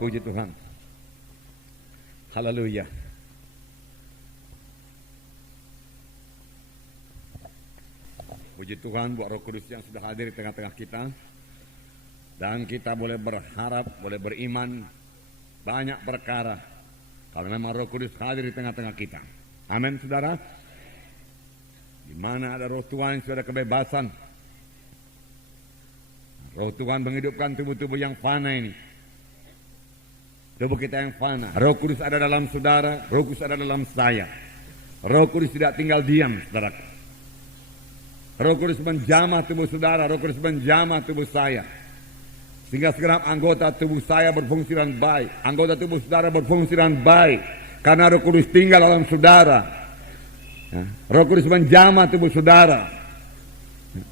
Puji Tuhan. Haleluya. Puji Tuhan buat Roh Kudus yang sudah hadir di tengah-tengah kita. Dan kita boleh berharap, boleh beriman banyak perkara. Kalau memang Roh Kudus hadir di tengah-tengah kita. Amin, saudara. Di mana ada Roh Tuhan sudah ada kebebasan. Roh Tuhan menghidupkan tubuh-tubuh yang fana ini. Tubuh kita yang fana. Roh Kudus ada dalam saudara, Roh Kudus ada dalam saya. Roh Kudus tidak tinggal diam, saudara. Roh Kudus menjamah tubuh saudara, Roh Kudus menjamah tubuh saya. Sehingga segenap anggota tubuh saya berfungsi dengan baik. Anggota tubuh saudara berfungsi dengan baik. Karena Roh Kudus tinggal dalam saudara. Roh Kudus menjamah tubuh saudara.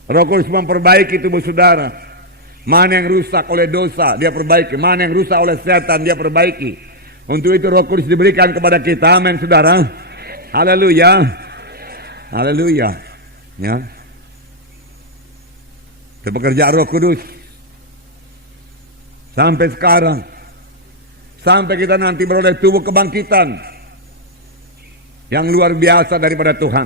Roh Kudus memperbaiki tubuh saudara. Mana yang rusak oleh dosa, dia perbaiki. Mana yang rusak oleh setan, dia perbaiki. Untuk itu Roh Kudus diberikan kepada kita. Amin, saudara. Haleluya. Haleluya. Ya. Itu pekerjaan Roh Kudus. Sampai sekarang. Sampai kita nanti beroleh tubuh kebangkitan. Yang luar biasa daripada Tuhan.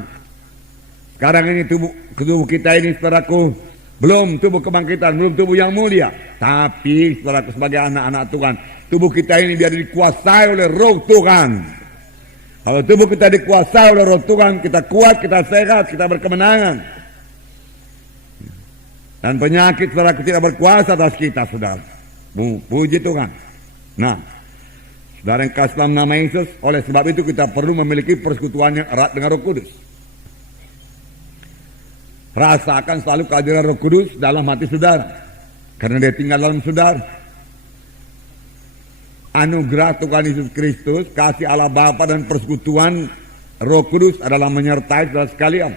Sekarang ini tubuh kita ini, saudaraku, belum tubuh kebangkitan, belum tubuh yang mulia. Tapi saudaraku, sebagai anak-anak Tuhan, tubuh kita ini biar dikuasai oleh Roh Tuhan. Kalau tubuh kita dikuasai oleh Roh Tuhan, kita kuat, kita sehat, kita berkemenangan. Dan penyakit saudaraku tidak berkuasa atas kita, saudara. Puji Tuhan. Nah, saudara yang kasih dalam nama Yesus, oleh sebab itu kita perlu memiliki persekutuan yang erat dengan Roh Kudus. Rasakan selalu kehadiran Roh Kudus dalam hati saudara. Karena dia tinggal dalam saudara. Anugerah Tuhan Yesus Kristus, kasih Allah Bapa dan persekutuan Roh Kudus adalah menyertai saudara sekalian.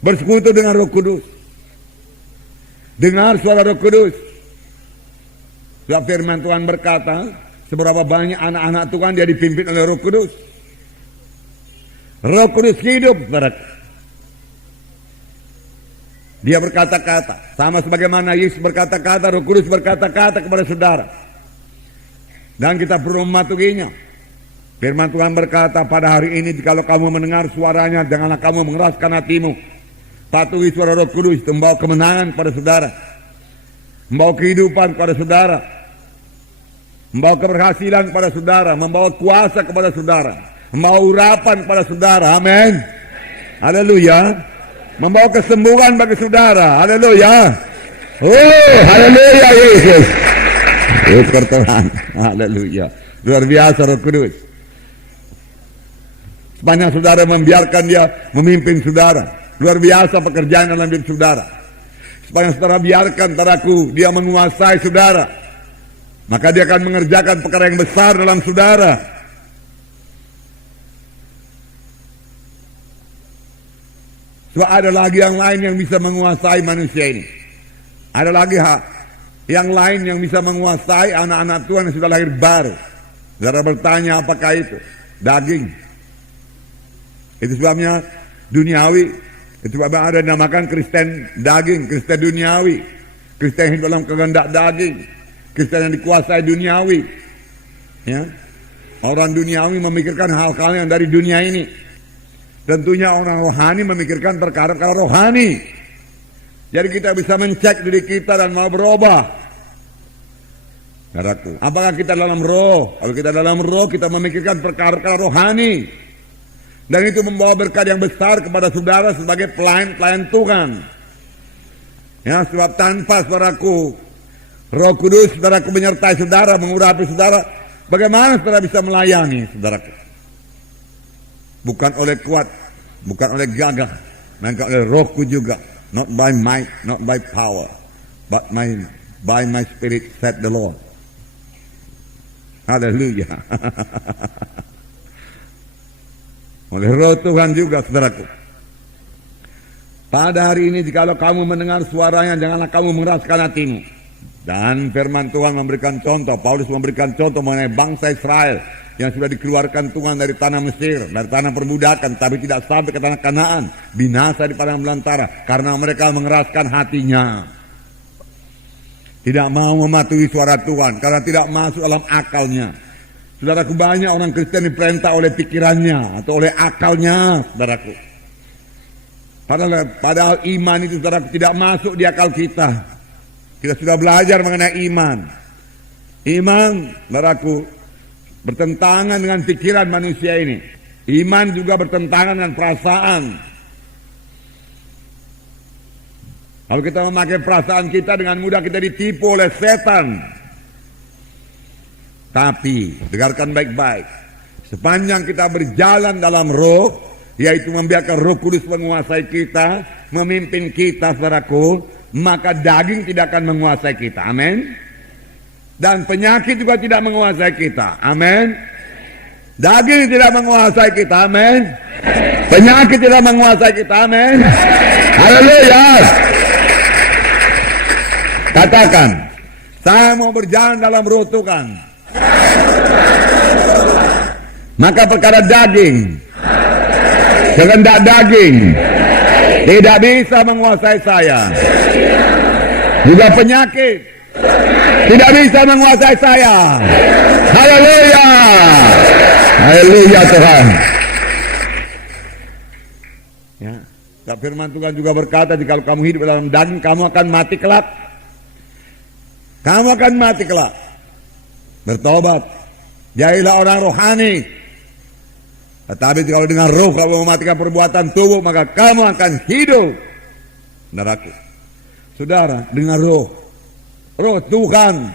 Bersekutu dengan Roh Kudus. Dengar suara Roh Kudus. Sebab firman Tuhan berkata, seberapa banyak anak-anak Tuhan dia dipimpin oleh Roh Kudus. Roh Kudus hidup, saudara. Dia berkata-kata, sama sebagaimana Yesus berkata-kata, Roh Kudus berkata-kata kepada saudara. Dan kita perlu mematuhinya. Firman Tuhan berkata, pada hari ini jikalau kamu mendengar suaranya, janganlah kamu mengeraskan hatimu. Patuhi suara Roh Kudus, itu membawa kemenangan pada saudara. Membawa kehidupan pada saudara. Membawa keberhasilan pada saudara. Membawa kuasa kepada saudara. Membawa urapan kepada saudara. Amin. Haleluya. Membawa kesembuhan bagi saudara. Haleluya. Oh, haleluya Yesus. Syukur Tuhan. Haleluya. Luar biasa Roh Kudus. Sepanjang saudara membiarkan dia memimpin saudara. Luar biasa pekerjaan dalam hidup saudara. Sepanjang saudara biarkan saudaraku, dia menguasai saudara. Maka dia akan mengerjakan perkara yang besar dalam saudara. Sebab ada lagi yang lain yang bisa menguasai manusia ini. Ada lagi yang lain yang bisa menguasai anak-anak Tuhan yang sudah lahir baru. Saudara bertanya apakah itu? Daging. Itu sebabnya duniawi. Itu sebabnya ada yang dinamakan Kristen daging, Kristen duniawi. Kristen hidup dalam kehendak daging. Kristen yang dikuasai duniawi. Ya. Orang duniawi memikirkan hal-hal yang dari dunia ini. Tentunya orang rohani memikirkan perkara-perkara rohani. Jadi kita bisa mencek diri kita dan mau berubah. Saudaraku, apakah kita dalam roh? Kalau kita dalam roh, kita memikirkan perkara-perkara rohani. Dan itu membawa berkat yang besar kepada saudara sebagai pelayan-pelayan Tuhan. Ya, sebab tanpa saudaraku, Roh Kudus, saudaraku menyertai saudara, mengurapi saudara, bagaimana saudara bisa melayani saudaraku? Bukan oleh kuat, bukan oleh gagah, melainkan oleh Rohku juga. Not by might, not by power, but by my spirit, said the Lord. Haleluya. Oleh Roh Tuhan juga, saudaraku. Pada hari ini, jikalau kamu mendengar suaranya, janganlah kamu mengeraskan hatimu. Dan firman Tuhan memberikan contoh, Paulus memberikan contoh mengenai bangsa Israel yang sudah dikeluarkan Tuhan dari tanah Mesir, dari tanah perbudakan, tapi tidak sampai ke tanah Kanaan, binasa di padang belantara karena mereka mengeraskan hatinya. Tidak mau mematuhi suara Tuhan karena tidak masuk dalam akalnya. Saudaraku, banyak orang Kristen diperintah oleh pikirannya atau oleh akalnya, saudaraku. Padahal iman itu, saudaraku, tidak masuk di akal kita. Kita sudah belajar mengenai iman. Iman, saudaraku, bertentangan dengan pikiran manusia ini. Iman juga bertentangan dengan perasaan. Kalau kita memakai perasaan kita, dengan mudah kita ditipu oleh setan. Tapi, dengarkan baik-baik. Sepanjang kita berjalan dalam roh, yaitu membiarkan Roh Kudus menguasai kita, memimpin kita, saudaraku, maka daging tidak akan menguasai kita. Amin. Dan penyakit juga tidak menguasai kita. Amin. Daging tidak menguasai kita. Amin. Penyakit tidak menguasai kita. Amin. Haleluya. Katakan, saya mau berjalan dalam roh Tuhan. Maka perkara daging, kehendak daging tidak bisa menguasai saya. Juga penyakit tidak bisa menguasai saya. Haleluya. Haleluya Tuhan. Ya, firman Tuhan juga berkata, jika kamu hidup dalam daging, kamu akan mati kelak. Kamu akan mati kelak. Bertobat, jadilah orang rohani. Tetapi kalau dengan roh kamu mematikan perbuatan tubuh, maka kamu akan hidup. Saudaraku, saudara, dengan roh Tuhan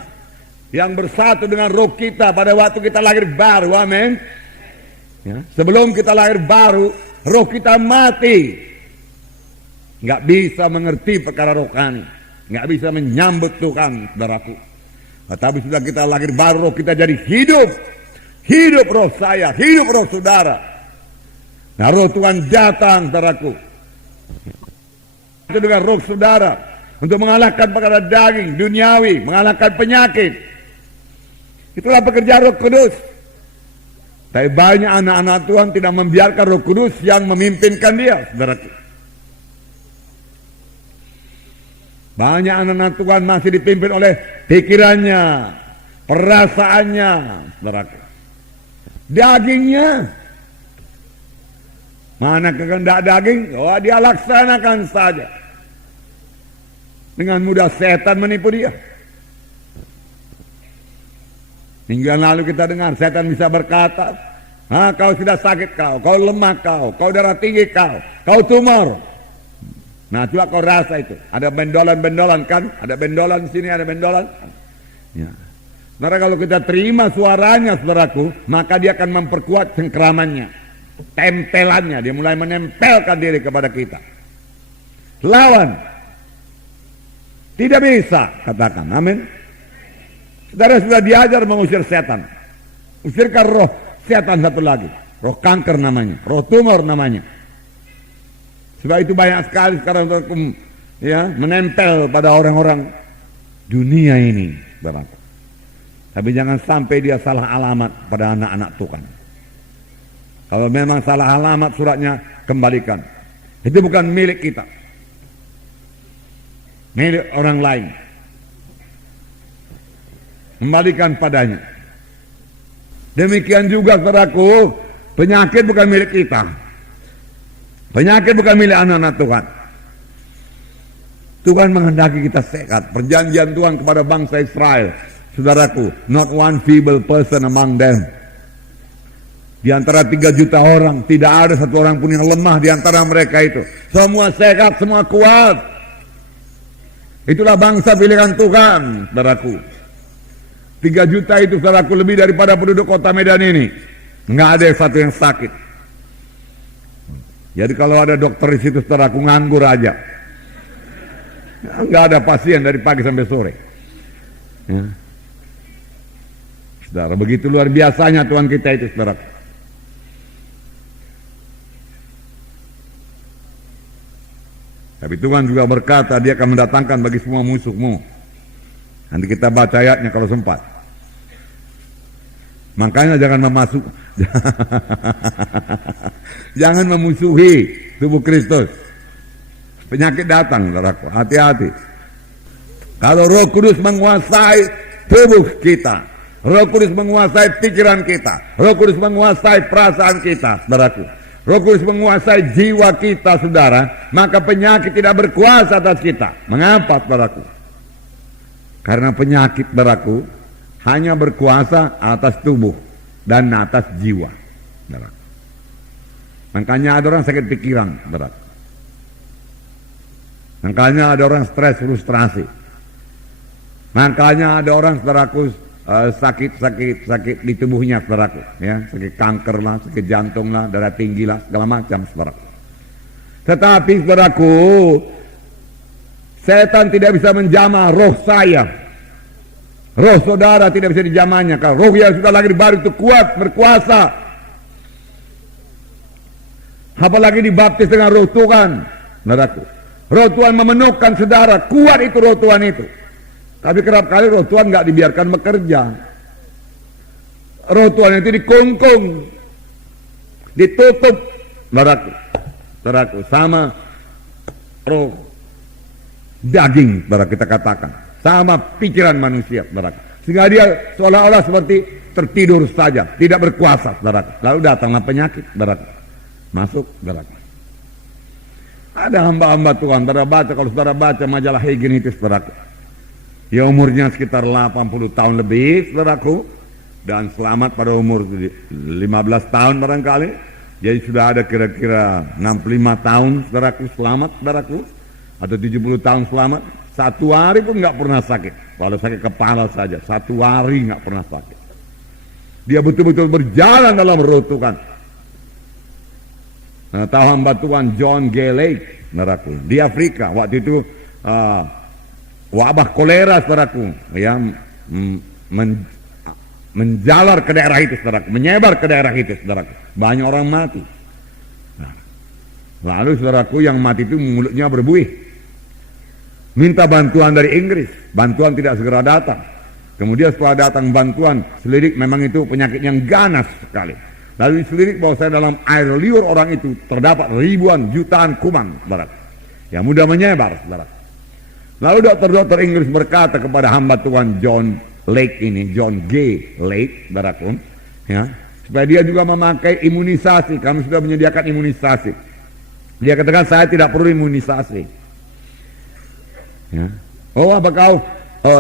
yang bersatu dengan roh kita pada waktu kita lahir baru. Amin. Ya, sebelum kita lahir baru, roh kita mati, nggak bisa mengerti perkara rohani, nggak bisa menyambut Tuhan, saudaraku. Tapi sudah kita lahir baru, roh kita jadi hidup. Hidup roh saya, hidup roh saudara. Nah, roh Tuhan datang, saudaraku, itu dengan roh saudara untuk mengalahkan perkara daging, duniawi, mengalahkan penyakit. Itulah pekerjaan Roh Kudus. Tapi banyak anak-anak Tuhan tidak membiarkan Roh Kudus yang memimpinkan dia, saudaraku. Banyak anak-anak Tuhan masih dipimpin oleh pikirannya, perasaannya, saudaraku. Dagingnya, mana kehendak daging, dia laksanakan saja. Dengan mudah setan menipu dia. Minggu yang lalu kita dengar setan bisa berkata, kau sudah sakit kau lemah kau darah tinggi kau tumor. Nah, coba kau rasa itu. Ada bendolan-bendolan kan? Ada bendolan di sini, ada bendolan. Ya. Saudara, kalau kita terima suaranya, saudaraku, maka dia akan memperkuat cengkeramannya, tempelannya. Dia mulai menempelkan diri kepada kita. Lawan. Tidak bisa, katakan. Amin. Saudara sudah diajar mengusir setan. Usirkan roh setan satu lagi. Roh kanker namanya, roh tumor namanya. Sebab itu banyak sekali sekarang ya, menempel pada orang-orang dunia ini, Bapak. Tapi jangan sampai dia salah alamat pada anak-anak Tuhan. Kalau memang salah alamat, suratnya kembalikan. Itu bukan milik kita, milik orang lain. Kembalikan padanya. Demikian juga, saudaraku, penyakit bukan milik kita. Penyakit bukan milik anak-anak Tuhan. Tuhan menghendaki kita sehat. Perjanjian Tuhan kepada bangsa Israel, saudaraku, not one feeble person among them. Di antara 3 juta orang, tidak ada satu orang pun yang lemah di antara mereka itu. Semua sehat, semua kuat. Itulah bangsa pilihan Tuhan, saudaraku. 3 juta itu, saudaraku, lebih daripada penduduk kota Medan ini. Nggak ada satu yang sakit. Jadi kalau ada dokter di situ, saudaraku, nganggur aja. Nggak ada pasien dari pagi sampai sore. Ya. Saudara, begitu luar biasanya Tuhan kita itu, saudara. Tapi Tuhan juga berkata, dia akan mendatangkan bagi semua musuhmu. Nanti kita baca ayatnya kalau sempat. Makanya jangan jangan memusuhi tubuh Kristus. Penyakit datang, saudaraku, hati-hati. Kalau Roh Kudus menguasai tubuh kita, Roh Kudus menguasai pikiran kita, Roh Kudus menguasai perasaan kita, saudaraku, Roh Kudus menguasai jiwa kita, saudara, maka penyakit tidak berkuasa atas kita. Mengapa, saudaraku? Karena penyakit, saudaraku, hanya berkuasa atas tubuh dan atas jiwa, saudaraku. Makanya ada orang sakit pikiran, saudaraku. Makanya ada orang stres, frustrasi. Makanya ada orang, saudaraku, sakit di tubuhnya, saudaraku, ya, sakit kanker lah, sakit jantung lah, darah tinggi lah, segala macam, saudaraku. Tetapi, saudaraku, setan tidak bisa menjamah roh saya, roh saudara tidak bisa dijamahnya. Kalau roh yang sudah lahir baru itu kuat, berkuasa, apalagi dibaptis dengan roh Tuhan, saudaraku. Roh Tuhan memenuhkan saudara, kuat itu roh Tuhan itu. Tapi kerap kali roh Tuhan nggak dibiarkan bekerja. Roh Tuhan itu dikungkung, ditutup, saudaraku, sama roh daging, saudara, kita katakan, sama pikiran manusia, saudaraku. Sehingga dia seolah-olah seperti tertidur saja, tidak berkuasa, saudaraku. Lalu datanglah penyakit, saudaraku, masuk, saudaraku. Ada hamba-hamba Tuhan, kalau saudara baca majalah Hagin itu, saudaraku, ya umurnya sekitar 80 tahun lebih, saudaraku, dan selamat pada umur 15 tahun barangkali. Jadi sudah ada kira-kira 65 tahun, saudaraku, selamat, saudaraku, atau 70 tahun selamat. Satu hari pun nggak pernah sakit. Kalau sakit kepala saja, satu hari nggak pernah sakit. Dia betul-betul berjalan dalam roh Tuhan. Nah, tahu hamba Tuhan John G. Lake, saudaraku, di Afrika waktu itu wabah kolera, saudaraku, ya, menjalar ke daerah itu, saudaraku, menyebar ke daerah itu, saudaraku, banyak orang mati. Nah, lalu, saudaraku, yang mati itu mulutnya berbuih, minta bantuan dari Inggris, bantuan tidak segera datang. Kemudian setelah datang bantuan, selidik, memang itu penyakit yang ganas sekali. Lalu diselidik bahwa saya dalam air liur orang itu terdapat ribuan jutaan kuman, saudara, yang mudah menyebar, saudara. Lalu dokter-dokter Inggris berkata kepada hamba Tuhan John Lake ini, John G. Lake, saudaraku, ya, supaya dia juga memakai imunisasi. Kami sudah menyediakan imunisasi. Dia katakan, saya tidak perlu imunisasi. Ya. Oh, apa kau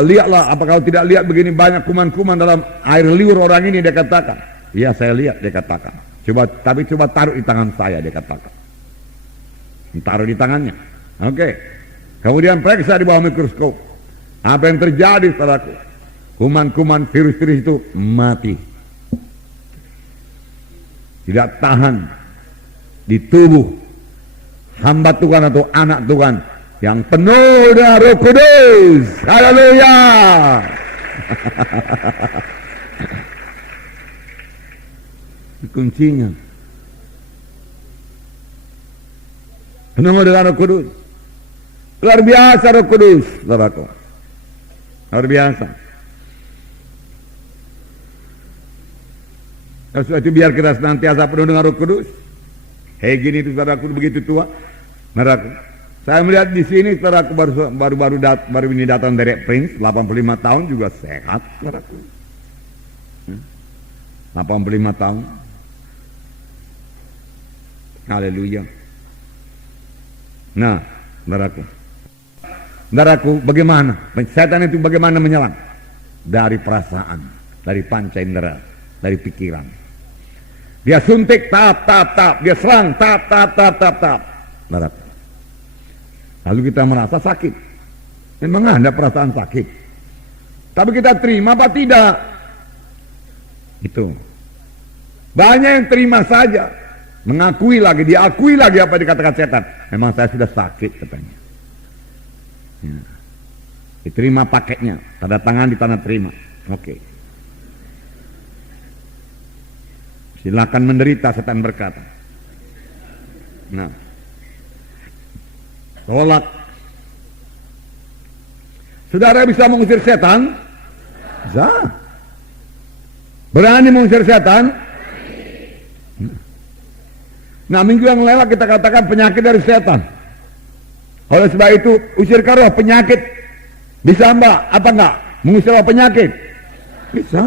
lihatlah, apa kau tidak lihat begini banyak kuman-kuman dalam air liur orang ini, dia katakan. Iya, saya lihat, dia katakan. Tapi coba taruh di tangan saya, dia katakan. Taruh di tangannya. Oke. Kemudian periksa di bawah mikroskop. Apa yang terjadi, saudaraku? Kuman-kuman virus-virus itu mati. Tidak tahan di tubuh hamba Tuhan atau anak Tuhan yang penuh dengan Roh Kudus. Haleluya. Kuncinya penuh dengan Roh Kudus. Luar biasa Roh Kudus, saudaraku, luar biasa. Sesuatu itu biar kita senantiasa penuh dengan Roh Kudus. Hagin itu, saudaraku, begitu tua, saudaraku. Saya melihat di sini, saudaraku, baru ini datang dari Prince, 85 tahun juga sehat, saudaraku. 85 tahun. Haleluya. Nah, saudaraku, bagaimana setan itu bagaimana menyerang? Dari perasaan, dari panca indera, dari pikiran. Dia suntik, tap, dia serang, tap. Saudaraku. Lalu kita merasa sakit. Memang ada perasaan sakit. Tapi kita terima apa tidak? Itu. Banyak yang terima saja. Mengakui lagi, diakui lagi apa dikatakan setan. Memang saya sudah sakit, katanya. Ya. Diterima paketnya, tanda tangan di tanda terima. Oke. Silakan menderita, setan berkata. Nah, tolak. Saudara bisa mengusir setan? Bisa. Berani mengusir setan? Nah, minggu yang lewat kita katakan penyakit dari setan. Oleh sebab itu, usirkan roh penyakit Bisa Mbak, apa enggak? Mengusir penyakit? Bisa.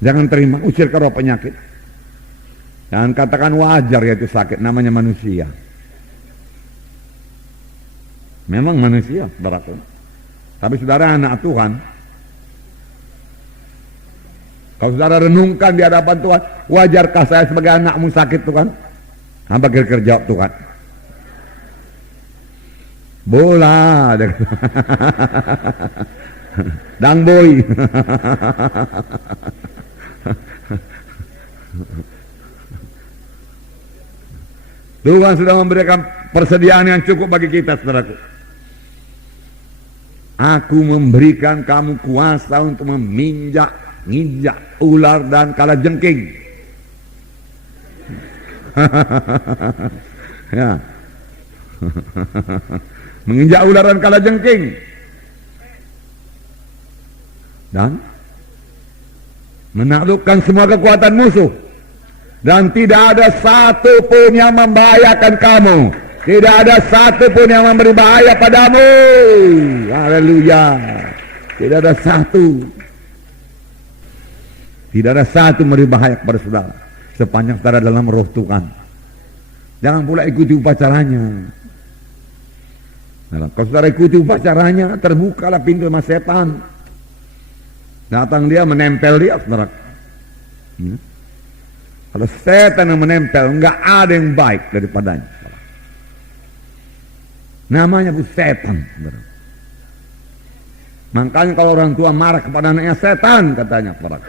Jangan terima, usir ke roh penyakit. Jangan katakan wajar ya itu sakit, namanya manusia. Memang manusia, saudaraku. Tapi saudara anak Tuhan. Kalau saudara renungkan di hadapan Tuhan, wajarkah saya sebagai anakmu sakit Tuhan? Apa kira-kira jawab Tuhan? Bola. Dang boy. Tuhan sudah memberikan persediaan yang cukup bagi kita, saudaraku. Aku memberikan kamu kuasa untuk menginjak ular dan kalajengking. Ya. Menginjak ular dan kalajengking. Dan menaklukkan semua kekuatan musuh. Dan tidak ada satu pun yang membahayakan kamu. Tidak ada satu pun yang memberi bahaya padamu. Haleluya. Tidak ada satu. Tidak ada satu memberi bahaya kepada saudara. Sepanjang saudara dalam roh Tuhan. Jangan pula ikuti upacaranya. Nah, kalau saudara ikuti upacaranya, terbukalah pintu sama setan. Datang dia menempel dia, saudara. Kalau setan yang menempel, enggak ada yang baik daripadanya. Namanya bu setan. Saudara. Makanya kalau orang tua marah kepada anaknya, setan katanya, saudara.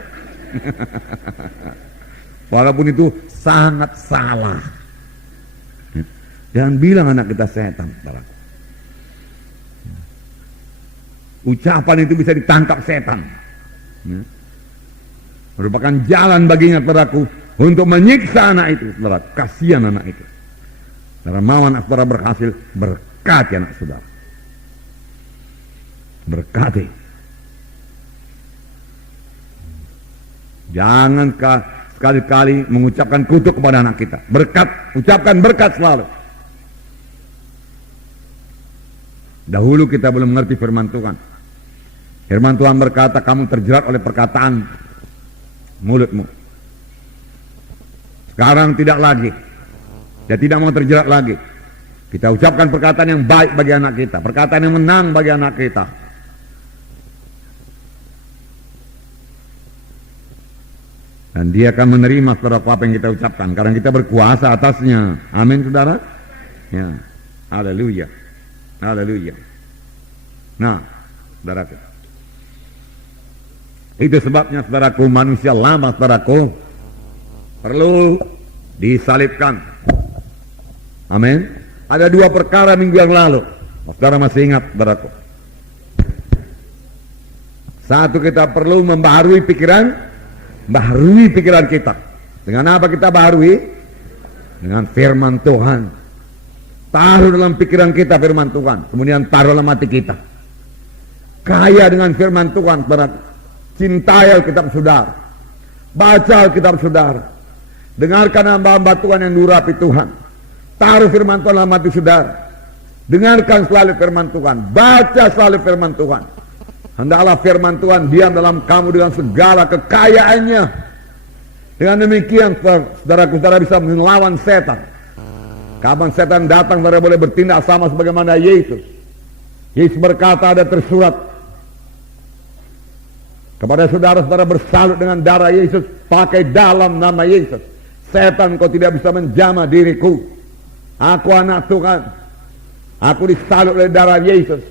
Walaupun itu sangat salah. Jangan bilang anak kita setan, saudara. Ucapan itu bisa ditangkap setan. Merupakan jalan baginya, saudaraku, untuk menyiksa anak itu, saudara. Kasihan anak itu. Saudara mau anak saudara berhasil, berkati anak saudara. Berkati. Jangan sekali-kali mengucapkan kutuk kepada anak kita. Berkat, ucapkan berkat selalu. Dahulu kita belum mengerti firman Tuhan. Firman Tuhan berkata, kamu terjerat oleh perkataan mulutmu. Sekarang tidak lagi. Dia tidak mau terjerat lagi. Kita ucapkan perkataan yang baik bagi anak kita. Perkataan yang menang bagi anak kita. Dan dia akan menerima saudara apa yang kita ucapkan. Karena kita berkuasa atasnya. Amin saudara. Ya. Haleluya. Haleluya. Nah, saudaraku. Itu sebabnya saudaraku, manusia lama saudaraku perlu disalibkan. Amin. Ada dua perkara minggu yang lalu. Saudara masih ingat saudaraku. Satu, kita perlu membaharui pikiran kita. Dengan apa kita baharui? Dengan firman Tuhan. Taruh dalam pikiran kita firman Tuhan. Kemudian taruh dalam hati kita. Kaya dengan firman Tuhan, saudara. Cintai Alkitab saudara. Baca Alkitab saudara. Dengarkan hamba-hamba Tuhan yang nurapi Tuhan. Taruh firman Tuhan dalam hati saudara. Dengarkan selalu firman Tuhan. Baca selalu firman Tuhan. Hendaklah firman Tuhan diam dalam kamu dengan segala kekayaannya. Dengan demikian saudaraku, saudara bisa melawan setan. Kapan setan datang, saudara boleh bertindak sama sebagaimana Yesus. Yesus berkata, ada tersurat kepada saudara-saudara, bersalut dengan darah Yesus, pakai dalam nama Yesus. Setan, kau tidak bisa menjamah diriku. Aku anak Tuhan. Aku disalut oleh darah Yesus.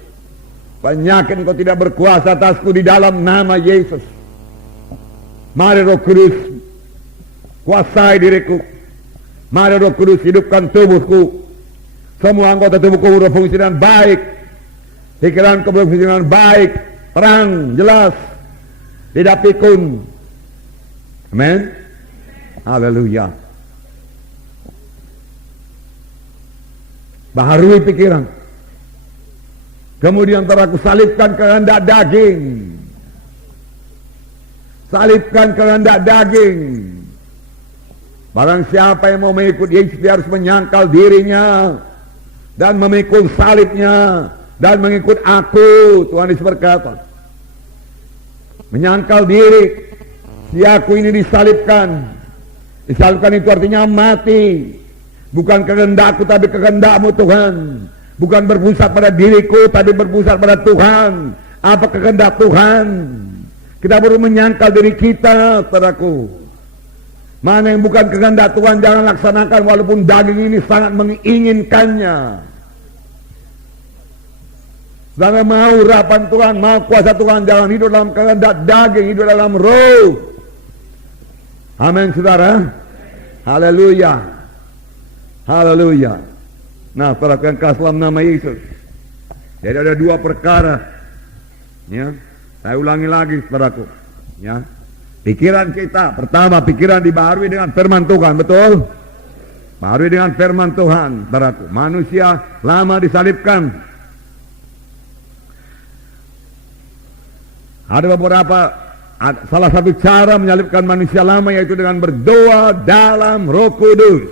Penyakit kau tidak berkuasa atasku di dalam nama Yesus. Mari Roh Kudus kuasai diriku. Mari Roh Kudus hidupkan tubuhku. Semua anggota tubuhku berfungsi dengan baik. Pikiranku berfungsi dengan baik. Terang, jelas. Tidak pikun. Amin. Haleluya. Baharui pikiran. Kemudian aku salibkan kehendak daging. Salibkan kehendak daging. Barang siapa yang mau mengikut Yesus, dia harus menyangkal dirinya dan memikul salibnya, dan mengikut aku. Tuhan Yesus berkata, menyangkal diri, si aku ini disalibkan. Disalibkan itu artinya mati. Bukan kehendakku tapi kehendakmu Tuhan. Bukan berpusat pada diriku tapi berpusat pada Tuhan. Apa kehendak Tuhan? Kita baru menyangkal diri kita, saudaraku. Mana yang bukan kehendak Tuhan jangan laksanakan walaupun daging ini sangat menginginkannya. Saudara mau harapan Tuhan, mau kuasa Tuhan, jangan hidup dalam kehendak daging, hidup dalam roh. Amin, saudara. Haleluya. Haleluya. Nah, saudara yang kasih dalam nama Yesus. Jadi ada dua perkara. Ya, saya ulangi lagi, saudaraku. Ya, pikiran kita, pertama pikiran dibaharui dengan firman Tuhan, betul? Baharui dengan firman Tuhan, saudaraku. Manusia lama disalibkan. Ada beberapa, salah satu cara menyalibkan manusia lama yaitu dengan berdoa dalam Roh Kudus.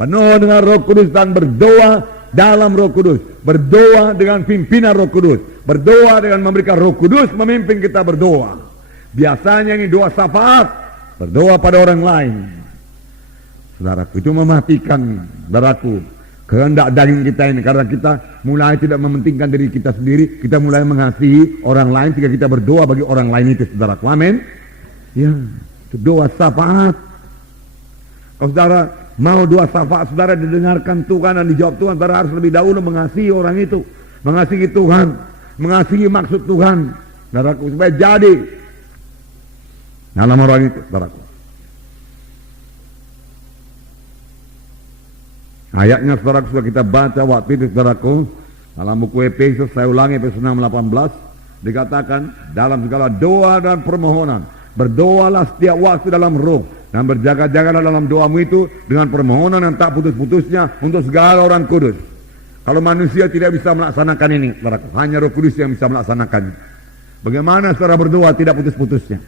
Penuh dengan Roh Kudus dan berdoa dalam Roh Kudus. Berdoa dengan pimpinan Roh Kudus. Berdoa dengan memberikan Roh Kudus memimpin kita berdoa. Biasanya ini doa syafaat, berdoa pada orang lain. Saudaraku, itu mematikan, saudaraku, kehendak daging kita ini, karena kita mulai tidak mementingkan diri kita sendiri, kita mulai mengasihi orang lain sehingga kita berdoa bagi orang lain itu, saudaraku. Amin. Ya, itu doa syafaat. Kalau saudara mau doa syafaat saudara didengarkan Tuhan dan dijawab Tuhan, saudara harus lebih dahulu mengasihi orang itu, mengasihi Tuhan, mengasihi maksud Tuhan, saudaraku, supaya jadi dalam orang itu, saudaraku. Ayatnya saudaraku sudah kita baca waktu itu, saudaraku, dalam buku Efesus, saya ulangi Efesus 6:18, dikatakan dalam segala doa dan permohonan berdoalah setiap waktu dalam roh dan berjaga-jagalah dalam doamu itu dengan permohonan yang tak putus-putusnya untuk segala orang kudus. Kalau manusia tidak bisa melaksanakan ini, saudaraku, hanya Roh Kudus yang bisa melaksanakannya. Bagaimana saudara berdoa tidak putus-putusnya?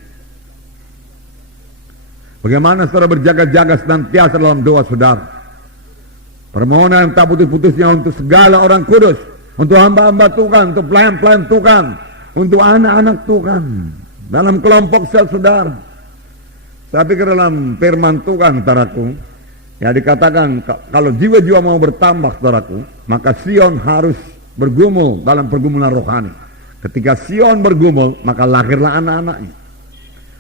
Bagaimana saudara berjaga-jaga senantiasa dalam doa saudara? Permohonan tak putus-putusnya untuk segala orang kudus, untuk hamba-hamba Tuhan, untuk pelayan-pelayan Tuhan, untuk anak-anak Tuhan, dalam kelompok sel saudara. Tapi ke dalam firman Tuhan, saudaraku, ya dikatakan kalau jiwa-jiwa mau bertambah, saudaraku, maka Sion harus bergumul dalam pergumulan rohani. Ketika Sion bergumul, maka lahirlah anak-anaknya.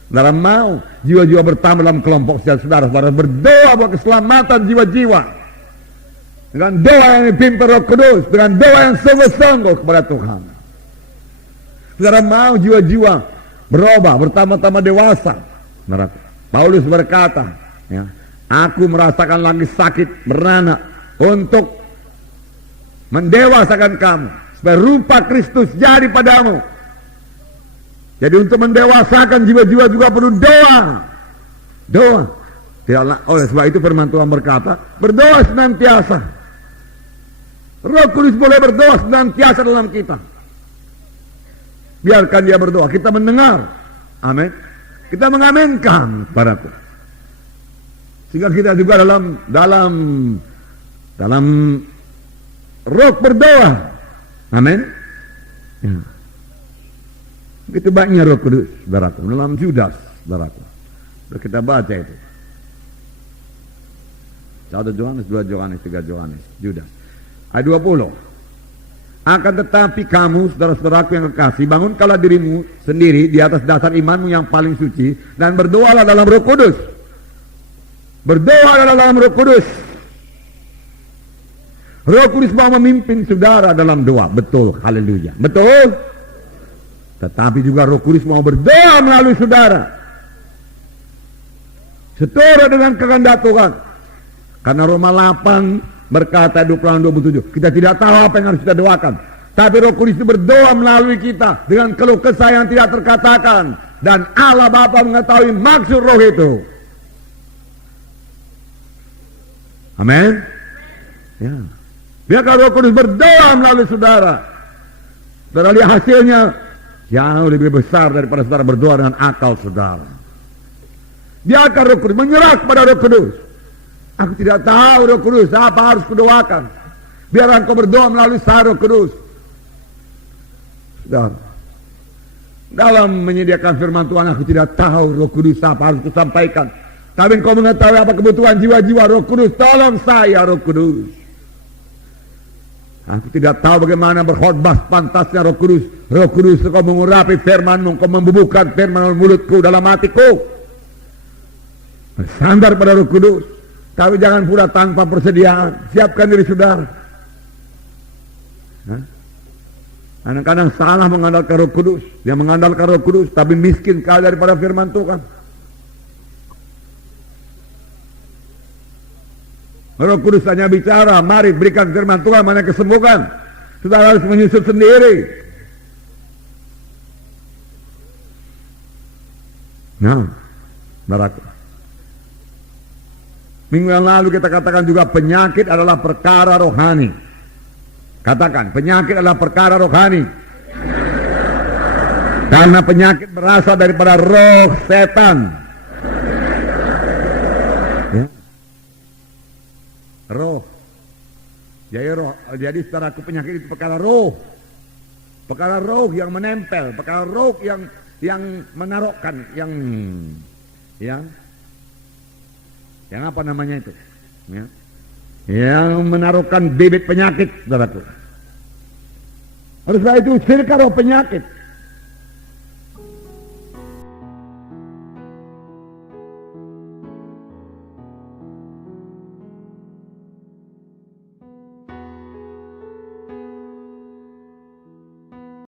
Saudara mau jiwa-jiwa bertambah dalam kelompok sel saudara, saudara berdoa buat keselamatan jiwa-jiwa. Dengan doa yang dipimpin Roh Kudus, dengan doa yang sungguh-sungguh kepada Tuhan. Saudara mau jiwa-jiwa berubah, bertambah-tambah dewasa. Paulus berkata, ya, aku merasakan lagi sakit beranak untuk mendewasakan kamu, supaya rupa Kristus jadi padamu. Jadi untuk mendewasakan jiwa-jiwa juga perlu doa. Doa. Oleh sebab itu firman Tuhan berkata, berdoa senantiasa. Roh Kudus boleh berdoa senantiasa dalam kita. Biarkan dia berdoa, kita mendengar. Amin. Kita mengaminkan, saudaraku. Sehingga kita juga dalam roh berdoa. Amin. Ya. Begitu baiknya Roh Kudus, saudaraku, dalam Judas, saudaraku. Sudah kita baca itu. 1 Yohanes, 2 Yohanes, 3 Yohanes, Judas. Ayat 20. Akan tetapi kamu, saudara-saudaraku yang kekasih, bangunkanlah dirimu sendiri di atas dasar imanmu yang paling suci, dan berdoalah dalam Roh Kudus. Berdoalah dalam Roh Kudus. Roh Kudus mau memimpin saudara dalam doa. Betul, haleluya. Betul. Tetapi juga Roh Kudus mau berdoa melalui saudara, seturut dengan kehendak Tuhan. Karena Roma 8 berkata 26-27, kita tidak tahu apa yang harus kita doakan, tapi Roh Kudus itu berdoa melalui kita dengan keluh kesah yang tidak terkatakan, dan Allah Bapa mengetahui maksud roh itu. Amin. Ya. Biarkan Roh Kudus berdoa melalui saudara. Saudara lihat hasilnya jauh lebih besar daripada saudara berdoa dengan akal saudara. Biarkan Roh Kudus, menyerah kepada Roh Kudus. Aku tidak tahu Roh Kudus apa harus kudoakan. Biarlah engkau berdoa melalui Roh Kudus. Saudara, dalam menyediakan firman Tuhan, aku tidak tahu Roh Kudus apa harus kusampaikan. Tapi engkau mengetahui apa kebutuhan jiwa-jiwa. Roh Kudus, tolong saya Roh Kudus. Aku tidak tahu bagaimana berkhotbah pantasnya Roh Kudus. Roh Kudus, engkau mengurapi firman-Mu, engkau membubuhkan firman mulutku dalam hatiku. Bersandar pada Roh Kudus. Tapi jangan pula tanpa persediaan. Siapkan diri saudara. Kadang-kadang salah mengandalkan Roh Kudus. Dia mengandalkan Roh Kudus, tapi miskin kali daripada firman Tuhan. Roh Kudus hanya bicara, mari berikan firman Tuhan, mana kesembuhan. Saudara harus menyusut sendiri. Nah, barak. Minggu yang lalu kita katakan juga penyakit adalah perkara rohani. Katakan, penyakit adalah perkara rohani. Karena penyakit berasal daripada roh setan. Ya. Roh. Jadi saudaraku, penyakit itu perkara roh. Perkara roh yang menempel, perkara roh yang menaruhkan, yang apa namanya itu? Ya. Yang menaruhkan bibit penyakit, saudaraku. Harus itu usirkan roh penyakit.